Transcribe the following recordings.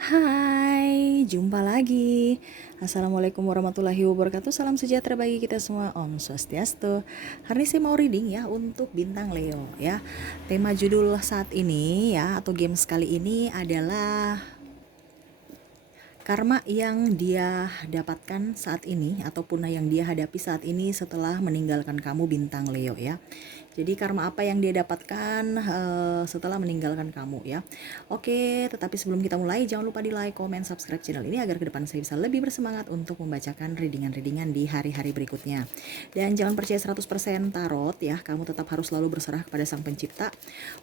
Hai, jumpa lagi. Assalamualaikum warahmatullahi wabarakatuh. Salam sejahtera bagi kita semua. Om Swastiastu. Hari ini saya mau reading ya untuk bintang Leo ya. Tema judul saat ini ya atau game kali ini adalah karma yang dia dapatkan saat ini ataupun yang dia hadapi saat ini setelah meninggalkan kamu bintang Leo ya. Jadi karma apa yang dia dapatkan setelah meninggalkan kamu ya. Oke, tetapi sebelum kita mulai jangan lupa di like, comment, subscribe channel ini agar ke depan saya bisa lebih bersemangat untuk membacakan readingan-readingan di hari-hari berikutnya. Dan jangan percaya 100% tarot ya, kamu tetap harus selalu berserah kepada Sang Pencipta.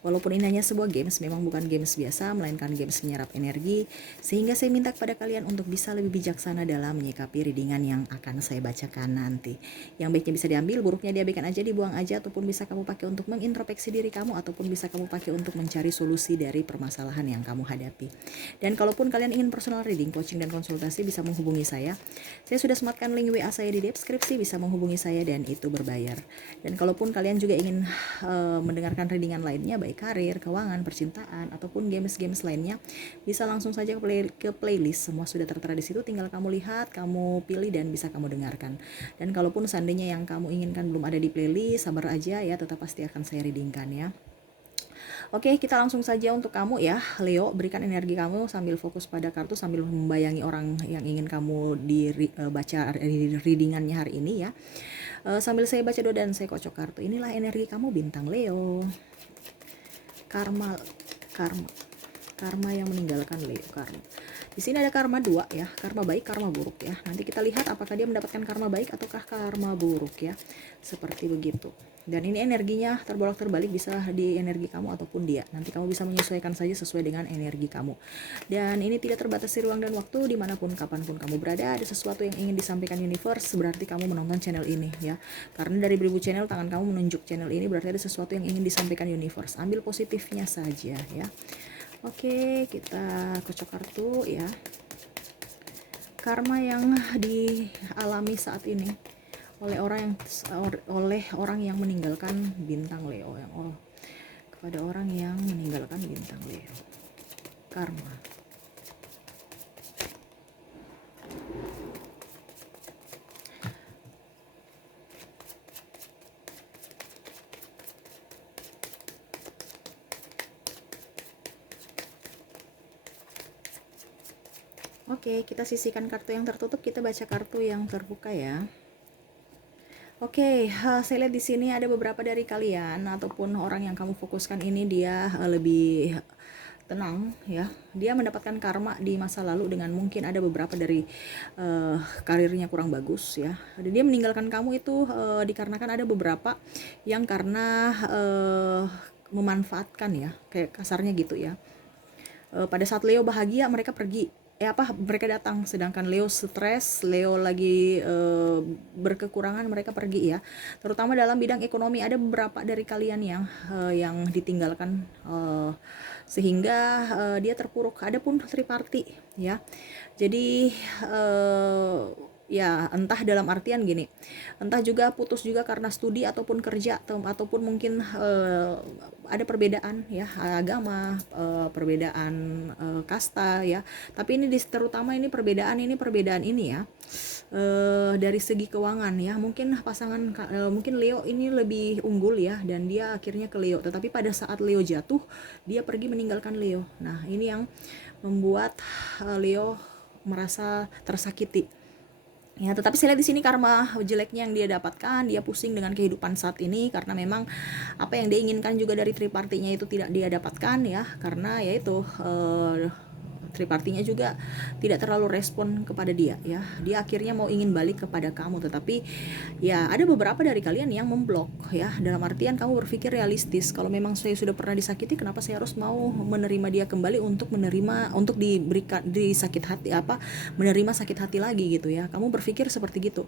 Walaupun ini hanya sebuah games, memang bukan games biasa, melainkan games menyerap energi. Sehingga saya minta kepada kalian untuk bisa lebih bijaksana dalam menyikapi readingan yang akan saya bacakan nanti. Yang baiknya bisa diambil, buruknya diabaikan aja, dibuang aja, ataupun bisa kamu pakai untuk mengintrospeksi diri kamu, ataupun bisa kamu pakai untuk mencari solusi dari permasalahan yang kamu hadapi. Dan kalaupun kalian ingin personal reading, coaching, dan konsultasi, bisa menghubungi saya. Saya sudah sematkan link WA saya di deskripsi, bisa menghubungi saya dan itu berbayar. Dan kalaupun kalian juga ingin mendengarkan readingan lainnya, baik karir, keuangan, percintaan, ataupun games-games lainnya, bisa langsung saja ke playlist. Semua sudah tertera di situ, tinggal kamu lihat, kamu pilih, dan bisa kamu dengarkan. Dan kalaupun seandainya yang kamu inginkan belum ada di playlist, sabar aja ya, tetap pasti akan saya readingkan ya. Oke, kita langsung saja untuk kamu ya, Leo. Berikan energi kamu sambil fokus pada kartu, sambil membayangi orang yang ingin kamu baca readingannya hari ini ya. Sambil saya baca doa dan saya kocok kartu. Inilah energi kamu bintang Leo. Karma, karma, karma yang meninggalkan Leo. Karma. Di sini ada karma 2 ya, karma baik, karma buruk ya. Nanti kita lihat apakah dia mendapatkan karma baik ataukah karma buruk ya. Seperti begitu. Dan ini energinya terbolak-terbalik, bisa di energi kamu ataupun dia. Nanti kamu bisa menyesuaikan saja sesuai dengan energi kamu. Dan ini tidak terbatasi ruang dan waktu, dimanapun kapanpun kamu berada. Ada sesuatu yang ingin disampaikan universe, berarti kamu menonton channel ini ya. Karena dari beribu channel, tangan kamu menunjuk channel ini, berarti ada sesuatu yang ingin disampaikan universe. Ambil positifnya saja ya. Oke, kita kocok kartu ya. Karma yang dialami saat ini oleh orang yang meninggalkan bintang Leo, kepada orang yang meninggalkan bintang Leo. Karma. Oke, kita sisihkan kartu yang tertutup, kita baca kartu yang terbuka ya. Oke, saya lihat di sini ada beberapa dari kalian ataupun orang yang kamu fokuskan ini dia lebih tenang ya. Dia mendapatkan karma di masa lalu dengan mungkin ada beberapa dari karirnya kurang bagus ya. Dan dia meninggalkan kamu itu dikarenakan ada beberapa yang karena memanfaatkan ya, kayak kasarnya gitu ya. Pada saat Leo bahagia mereka pergi, mereka datang, sedangkan Leo stres, Leo lagi berkekurangan, mereka pergi ya. Terutama dalam bidang ekonomi ada beberapa dari kalian yang ditinggalkan sehingga dia terpuruk. Adapun triparty ya. Jadi ya entah dalam artian gini, entah juga putus juga karena studi ataupun kerja, ataupun mungkin ada perbedaan ya agama, perbedaan kasta ya. Tapi ini terutama ini perbedaan ini ya dari segi keuangan ya. Mungkin mungkin Leo ini lebih unggul ya, dan dia akhirnya ke Leo, tetapi pada saat Leo jatuh dia pergi meninggalkan Leo. Nah ini yang membuat Leo merasa tersakiti ya. Tetapi saya lihat di sini karma jeleknya yang dia dapatkan, dia pusing dengan kehidupan saat ini karena memang apa yang dia inginkan juga dari tripartinya itu tidak dia dapatkan ya, karena yaitu tripartinya juga tidak terlalu respon kepada dia ya. Dia akhirnya mau ingin balik kepada kamu, tetapi ya ada beberapa dari kalian yang memblok ya. Dalam artian kamu berpikir realistis, kalau memang saya sudah pernah disakiti, kenapa saya harus mau menerima dia kembali untuk diberikan disakit hati menerima sakit hati lagi gitu ya. Kamu berpikir seperti gitu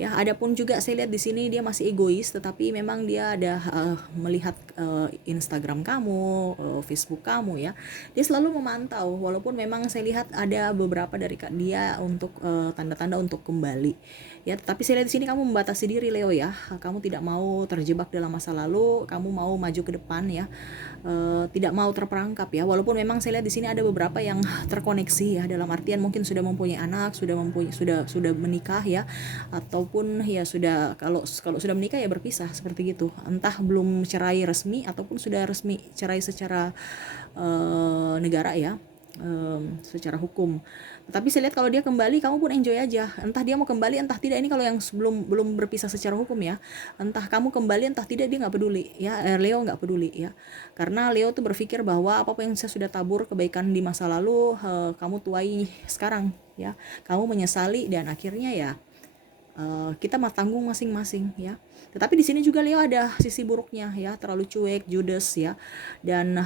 ya. Adapun juga saya lihat di sini dia masih egois, tetapi memang dia ada melihat Instagram kamu, Facebook kamu ya. Dia selalu memantau, walaupun memang saya lihat ada beberapa dari dia untuk tanda-tanda untuk kembali ya, tapi saya lihat di sini kamu membatasi diri Leo ya, kamu tidak mau terjebak dalam masa lalu, kamu mau maju ke depan ya, tidak mau terperangkap ya, walaupun memang saya lihat di sini ada beberapa yang terkoneksi ya, dalam artian mungkin sudah mempunyai anak, sudah menikah ya, ataupun ya sudah, kalau sudah menikah ya berpisah seperti gitu, entah belum cerai resmi ataupun sudah resmi cerai secara negara ya, secara hukum. Tapi saya lihat kalau dia kembali, kamu pun enjoy aja, entah dia mau kembali entah tidak. Ini kalau yang sebelum belum berpisah secara hukum ya, entah kamu kembali entah tidak, dia nggak peduli ya, Leo nggak peduli ya, karena Leo tuh berpikir bahwa apa yang saya sudah tabur kebaikan di masa lalu, kamu tuai sekarang ya, kamu menyesali dan akhirnya ya kita tanggung masing-masing ya. Tetapi di sini juga Leo ada sisi buruknya ya, terlalu cuek, judes ya, dan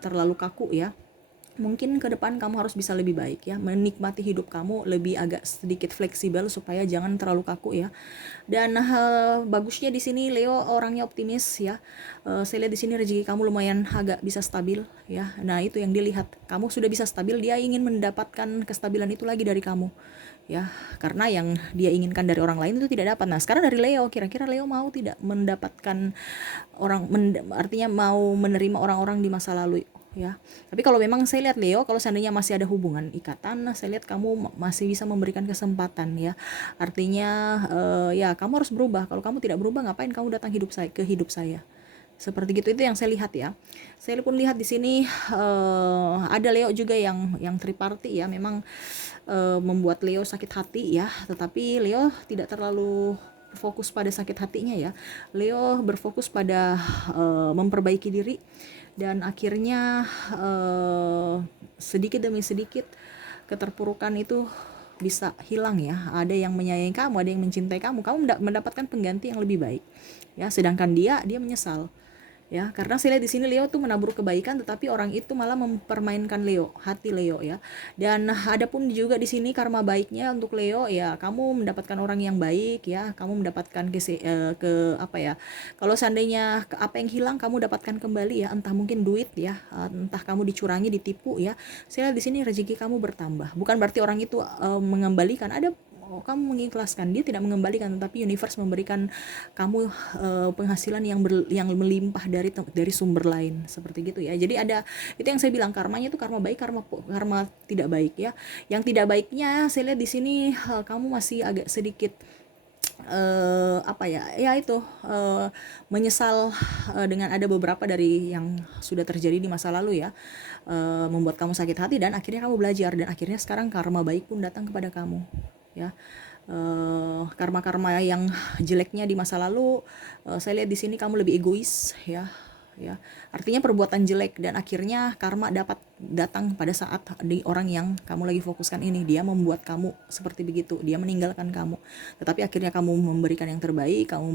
terlalu kaku ya. Mungkin ke depan kamu harus bisa lebih baik ya, menikmati hidup kamu lebih agak sedikit fleksibel supaya jangan terlalu kaku ya. Dan bagusnya di sini Leo orangnya optimis ya. Saya lihat di sini rezeki kamu lumayan agak bisa stabil ya. Nah, itu yang dilihat. Kamu sudah bisa stabil, dia ingin mendapatkan kestabilan itu lagi dari kamu. Ya, karena yang dia inginkan dari orang lain itu tidak dapat. Nah, sekarang dari Leo, kira-kira Leo mau tidak mendapatkan artinya mau menerima orang-orang di masa lalu ya. Tapi kalau memang saya lihat Leo, kalau seandainya masih ada hubungan ikatan, saya lihat kamu masih bisa memberikan kesempatan ya. Artinya ya kamu harus berubah. Kalau kamu tidak berubah, ngapain kamu datang ke hidup saya? Seperti gitu, itu yang saya lihat ya. Saya pun lihat di sini ada Leo juga yang triparty ya, memang membuat Leo sakit hati ya, tetapi Leo tidak terlalu fokus pada sakit hatinya ya. Leo berfokus pada memperbaiki diri, dan akhirnya sedikit demi sedikit keterpurukan itu bisa hilang ya. Ada yang menyayangi kamu, ada yang mencintai kamu, kamu mendapatkan pengganti yang lebih baik ya, sedangkan dia menyesal ya, karena saya lihat di sini Leo tuh menabur kebaikan, tetapi orang itu malah mempermainkan hati Leo ya. Dan ada pun juga di sini karma baiknya untuk Leo ya, kamu mendapatkan orang yang baik ya, kamu mendapatkan apa ya, kalau seandainya apa yang hilang kamu dapatkan kembali ya, entah mungkin duit ya, entah kamu dicurangi, ditipu ya. Saya lihat di sini rezeki kamu bertambah, bukan berarti orang itu mengembalikan, ada kamu mengikhlaskan, dia tidak mengembalikan, tetapi universe memberikan kamu penghasilan yang melimpah dari sumber lain, seperti gitu ya. Jadi ada, itu yang saya bilang, karmanya itu karma baik, karma tidak baik ya. Yang tidak baiknya saya lihat di sini kamu masih agak sedikit apa ya, ya itu menyesal dengan ada beberapa dari yang sudah terjadi di masa lalu ya, membuat kamu sakit hati, dan akhirnya kamu belajar, dan akhirnya sekarang karma baik pun datang kepada kamu ya. Karma-karma yang jeleknya di masa lalu, saya lihat di sini kamu lebih egois ya. Ya, artinya perbuatan jelek, dan akhirnya karma dapat datang pada saat di orang yang kamu lagi fokuskan ini, dia membuat kamu seperti begitu, dia meninggalkan kamu, tetapi akhirnya kamu memberikan yang terbaik, kamu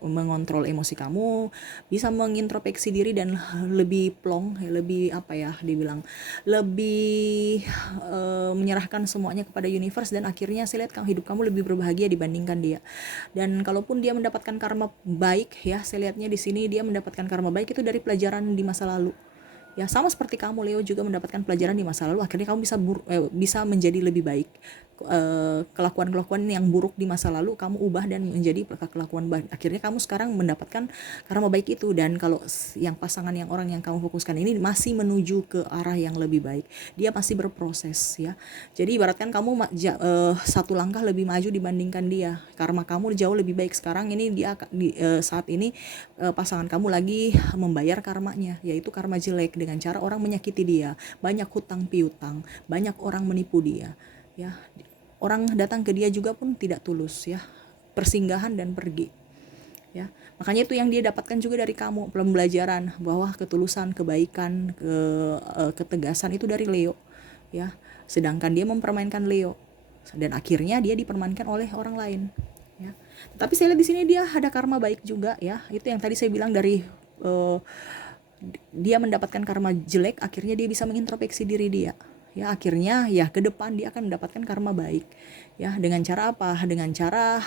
mengontrol emosi kamu, bisa mengintrospeksi diri, dan lebih plong, lebih apa ya dibilang, lebih menyerahkan semuanya kepada universe, dan akhirnya saya lihat hidup kamu lebih berbahagia dibandingkan dia. Dan kalaupun dia mendapatkan karma baik ya, saya lihatnya di sini dia mendapatkan karma baik itu dari pelajaran di masa lalu ya, sama seperti kamu Leo juga mendapatkan pelajaran di masa lalu, akhirnya kamu bisa menjadi lebih baik. Kelakuan-kelakuan yang buruk di masa lalu kamu ubah dan menjadi kelakuan baik, akhirnya kamu sekarang mendapatkan karma baik itu. Dan kalau yang pasangan, yang orang yang kamu fokuskan ini masih menuju ke arah yang lebih baik, dia masih berproses ya. Jadi ibaratkan kamu satu langkah lebih maju dibandingkan dia, karma kamu jauh lebih baik sekarang ini. Saat ini pasangan kamu lagi membayar karmanya, yaitu karma jelek, dengan cara orang menyakiti dia, banyak hutang piutang, banyak orang menipu dia ya. Orang datang ke dia juga pun tidak tulus ya, persinggahan dan pergi ya. Makanya itu yang dia dapatkan juga dari kamu, pembelajaran bahwa ketulusan, kebaikan, ketegasan itu dari Leo ya. Sedangkan dia mempermainkan Leo, dan akhirnya dia dipermainkan oleh orang lain ya. Tapi saya lihat di sini dia ada karma baik juga ya. Itu yang tadi saya bilang, dari dia mendapatkan karma jelek, akhirnya dia bisa mengintrospeksi diri dia ya, akhirnya ya ke depan dia akan mendapatkan karma baik ya. Dengan cara apa? Dengan cara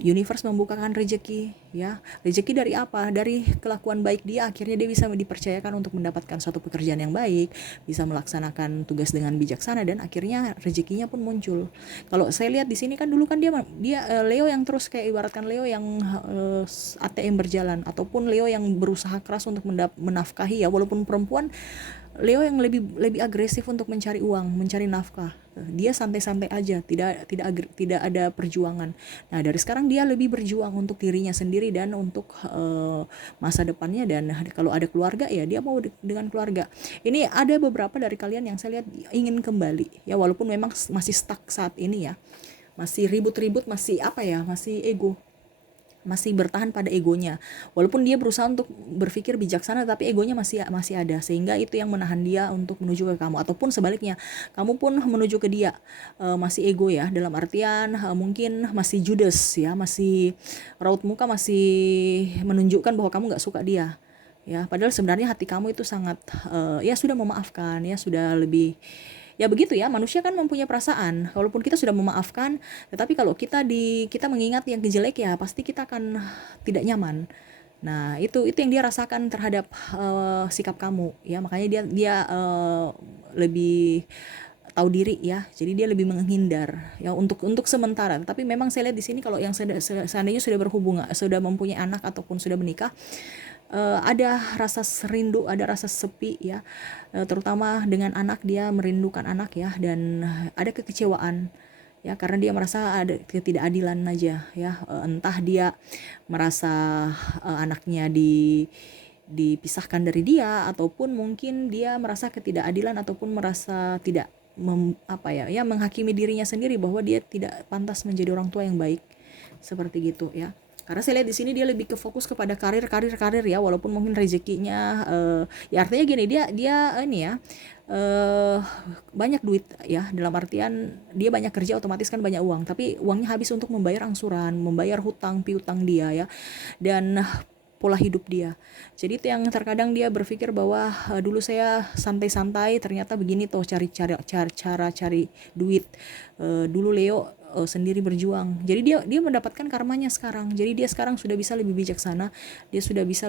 universe membukakan rezeki, ya. Rezeki dari apa? Dari kelakuan baik dia, akhirnya dia bisa dipercayakan untuk mendapatkan suatu pekerjaan yang baik, bisa melaksanakan tugas dengan bijaksana, dan akhirnya rezekinya pun muncul. Kalau saya lihat di sini kan dulu kan dia Leo yang terus kayak ibaratkan Leo yang ATM berjalan, ataupun Leo yang berusaha keras untuk menafkahi, ya, walaupun perempuan, Leo yang lebih lebih agresif untuk mencari uang, mencari nafkah. Dia santai-santai aja, tidak ada perjuangan. Nah, dari sekarang dia lebih berjuang untuk dirinya sendiri dan untuk masa depannya, dan kalau ada keluarga ya dia mau dengan keluarga. Ini ada beberapa dari kalian yang saya lihat ingin kembali, ya, walaupun memang masih stuck saat ini, ya. Masih ribut-ribut, masih apa ya? Masih ego, masih bertahan pada egonya, walaupun dia berusaha untuk berpikir bijaksana, tapi egonya masih masih ada, sehingga itu yang menahan dia untuk menuju ke kamu, ataupun sebaliknya, kamu pun menuju ke dia, masih ego, ya, dalam artian mungkin masih judes, ya, masih raut muka, masih menunjukkan bahwa kamu nggak suka dia, ya, padahal sebenarnya hati kamu itu sangat ya sudah memaafkan, ya, sudah lebih. Ya begitu, ya, manusia kan mempunyai perasaan. Walaupun kita sudah memaafkan, tetapi kalau kita mengingat yang jelek, ya pasti kita akan tidak nyaman. Nah, itu yang dia rasakan terhadap sikap kamu, ya. Makanya dia lebih tahu diri, ya. Jadi dia lebih menghindar, ya, untuk sementara. Tapi memang saya lihat di sini kalau yang seandainya sudah berhubungan, sudah mempunyai anak ataupun sudah menikah, ada rasa rindu, ada rasa sepi, ya, terutama dengan anak, dia merindukan anak, ya, dan ada kekecewaan, ya, karena dia merasa ada ketidakadilan aja, ya, entah dia merasa anaknya dipisahkan dari dia, ataupun mungkin dia merasa ketidakadilan, ataupun merasa tidak menghakimi dirinya sendiri bahwa dia tidak pantas menjadi orang tua yang baik, seperti gitu, ya. Karena saya lihat di sini dia lebih ke fokus kepada karir, ya, walaupun mungkin rezekinya ya, artinya gini, dia ini, ya, banyak duit, ya, dalam artian dia banyak kerja, otomatis kan banyak uang, tapi uangnya habis untuk membayar angsuran, membayar hutang piutang dia, ya, dan pola hidup dia. Jadi itu yang terkadang dia berpikir bahwa dulu saya santai-santai, ternyata begini tuh cara cari duit. Dulu Leo sendiri berjuang. Jadi dia mendapatkan karmanya sekarang. Jadi dia sekarang sudah bisa lebih bijaksana, dia sudah bisa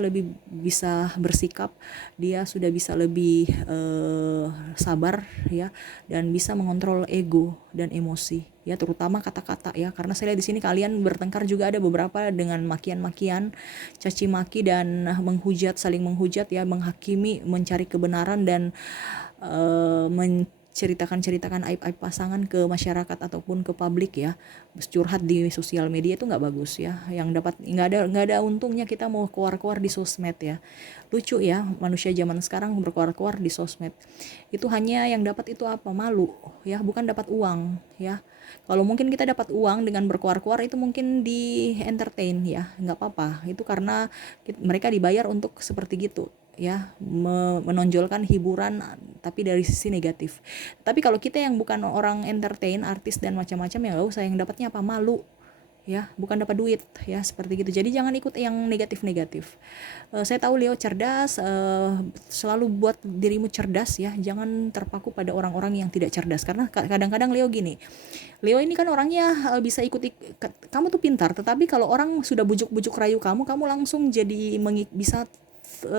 bersikap, dia sudah bisa lebih sabar, ya, dan bisa mengontrol ego dan emosi, ya, terutama kata-kata, ya, karena saya lihat di sini kalian bertengkar juga ada beberapa dengan makian-makian, caci maki, dan saling menghujat, ya, menghakimi, mencari kebenaran, dan menceritakan aib-aib pasangan ke masyarakat ataupun ke publik, ya. Curhat di sosial media itu nggak bagus, ya. Nggak ada untungnya kita mau keluar-keluar di sosmed, ya. Lucu, ya, manusia zaman sekarang berkeluar-keluar di sosmed. Itu hanya yang dapat itu apa? Malu, ya, bukan dapat uang, ya. Kalau mungkin kita dapat uang dengan berkeluar-keluar, itu mungkin di entertain, ya, nggak apa-apa. Itu karena mereka dibayar untuk seperti gitu, ya, menonjolkan hiburan, tapi dari sisi negatif. Tapi kalau kita yang bukan orang entertain, artis dan macam-macam, ya nggak usah, yang dapatnya apa? Malu, ya, bukan dapat duit, ya, seperti gitu. Jadi jangan ikut yang negatif-negatif. Saya tahu Leo cerdas, selalu buat dirimu cerdas, ya, jangan terpaku pada orang-orang yang tidak cerdas, karena kadang-kadang Leo gini, Leo ini kan orangnya bisa kamu tuh pintar, tetapi kalau orang sudah bujuk-bujuk rayu kamu langsung jadi bisa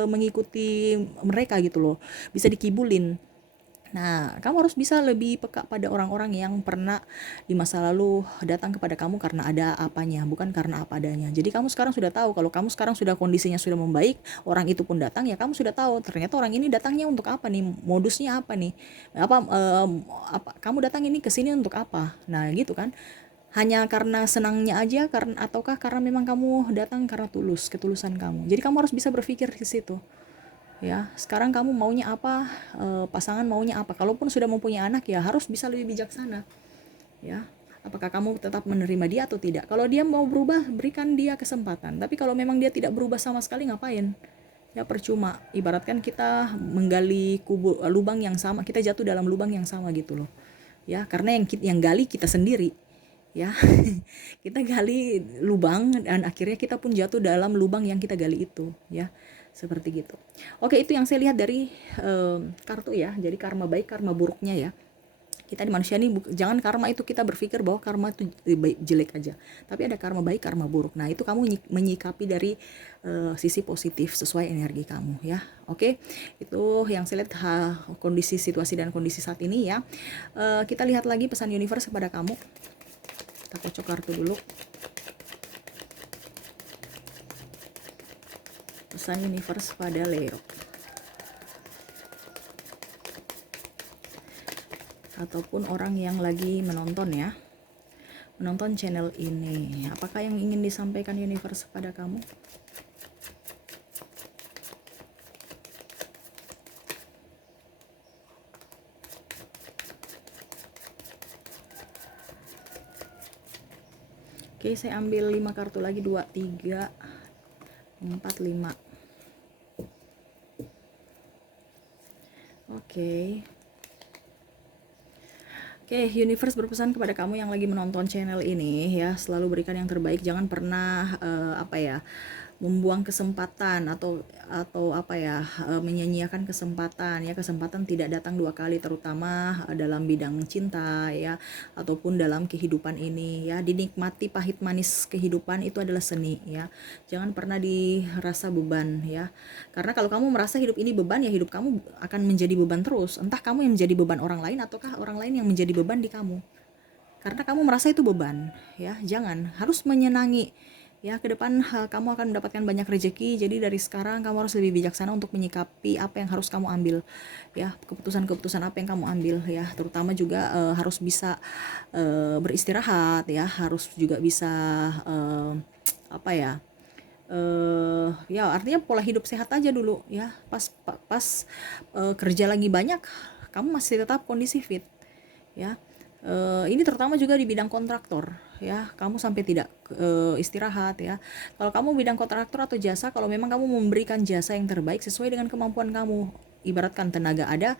mengikuti mereka, gitu loh, bisa dikibulin. Nah, kamu harus bisa lebih peka pada orang-orang yang pernah di masa lalu datang kepada kamu karena ada apanya, bukan karena apa adanya. Jadi kamu sekarang sudah tahu, kalau kamu sekarang sudah kondisinya sudah membaik, orang itu pun datang, ya, kamu sudah tahu ternyata orang ini datangnya untuk apa nih, modusnya apa nih, kamu datang ini ke sini untuk apa. Nah, gitu kan. Hanya karena senangnya aja, ataukah karena memang kamu datang karena ketulusan kamu. Jadi kamu harus bisa berpikir ke situ, ya. Sekarang kamu maunya apa, pasangan maunya apa. Kalaupun sudah mempunyai anak, ya harus bisa lebih bijaksana, ya. Apakah kamu tetap menerima dia atau tidak? Kalau dia mau berubah, berikan dia kesempatan. Tapi kalau memang dia tidak berubah sama sekali, ngapain? Ya, percuma. Ibaratkan kita menggali lubang yang sama, kita jatuh dalam lubang yang sama, gitu loh, ya, karena yang gali kita sendiri, ya. Kita gali lubang dan akhirnya kita pun jatuh dalam lubang yang kita gali itu, ya, seperti gitu. Oke, itu yang saya lihat dari kartu, ya. Jadi karma baik, karma buruknya, ya. Kita di manusia nih, jangan karma itu kita berpikir bahwa karma itu jelek aja, tapi ada karma baik, karma buruk. Nah itu kamu menyikapi dari sisi positif sesuai energi kamu ya. Oke, itu yang saya lihat kondisi situasi dan kondisi saat ini ya. Kita lihat lagi pesan universe kepada kamu. Kita kocok kartu dulu. Pesan universe pada Leo ataupun orang yang lagi menonton ya, menonton channel ini. Apakah yang ingin disampaikan universe pada kamu? Oke, saya ambil 5 kartu lagi, 2, 3, 4, 5. Oke. Oke, universe berpesan kepada kamu yang lagi menonton channel ini ya, selalu berikan yang terbaik, jangan pernah membuang kesempatan atau menyia-nyiakan kesempatan ya. Kesempatan tidak datang 2 kali, terutama dalam bidang cinta ya, ataupun dalam kehidupan ini ya. Dinikmati pahit manis kehidupan itu adalah seni ya. Jangan pernah dirasa beban ya. Karena kalau kamu merasa hidup ini beban ya, hidup kamu akan menjadi beban terus. Entah kamu yang menjadi beban orang lain ataukah orang lain yang menjadi beban di kamu. Karena kamu merasa itu beban ya. Jangan, harus menyenangi ya. Ke depan kamu akan mendapatkan banyak rezeki. Jadi dari sekarang kamu harus lebih bijaksana untuk menyikapi apa yang harus kamu ambil ya, keputusan-keputusan apa yang kamu ambil ya. Terutama juga harus bisa beristirahat ya, harus juga bisa ya artinya pola hidup sehat aja dulu ya. Pas kerja lagi banyak, kamu masih tetap kondisi fit ya. Ini terutama juga di bidang kontraktor ya, kamu sampai tidak istirahat ya. Kalau kamu bidang kontraktor atau jasa, kalau memang kamu memberikan jasa yang terbaik sesuai dengan kemampuan kamu, ibaratkan tenaga ada,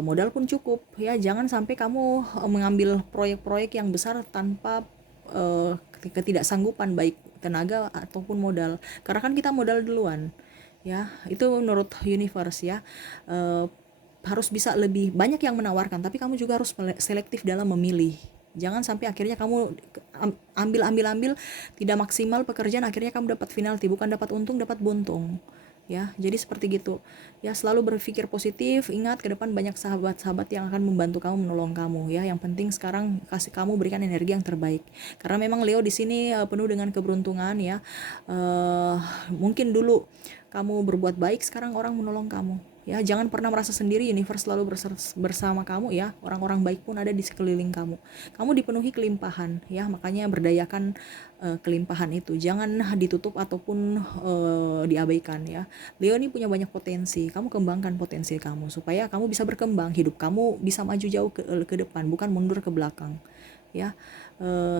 modal pun cukup ya. Jangan sampai kamu mengambil proyek-proyek yang besar tanpa ketidaksanggupan baik tenaga ataupun modal, karena kan kita modal duluan ya. Itu menurut universe ya. Harus bisa lebih banyak yang menawarkan, tapi kamu juga harus selektif dalam memilih. Jangan sampai akhirnya kamu ambil tidak maksimal pekerjaan, akhirnya kamu dapat penalti, bukan dapat untung, dapat buntung ya. Jadi seperti gitu ya, selalu berpikir positif. Ingat, ke depan banyak sahabat-sahabat yang akan membantu kamu, menolong kamu ya. Yang penting sekarang kasih kamu berikan energi yang terbaik, karena memang Leo di sini penuh dengan keberuntungan ya. Mungkin dulu kamu berbuat baik, sekarang orang menolong kamu ya. Jangan pernah merasa sendiri, universe selalu bersama kamu ya. Orang-orang baik pun ada di sekeliling kamu. Kamu dipenuhi kelimpahan ya, makanya berdayakan kelimpahan itu, jangan ditutup ataupun diabaikan ya. Leo ini punya banyak potensi, kamu kembangkan potensi kamu supaya kamu bisa berkembang, hidup kamu bisa maju jauh ke depan, bukan mundur ke belakang ya.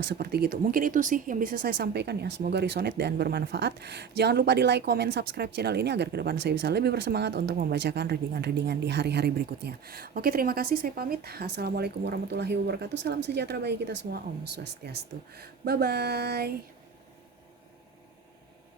Seperti gitu. Mungkin itu sih yang bisa saya sampaikan ya. Semoga resonate dan bermanfaat. Jangan lupa di like, comment, subscribe channel ini agar ke depan saya bisa lebih bersemangat untuk membacakan readingan-readingan di hari-hari berikutnya. Oke, terima kasih, saya pamit. Assalamualaikum warahmatullahi wabarakatuh. Salam sejahtera bagi kita semua. Om Swastiastu. Bye bye.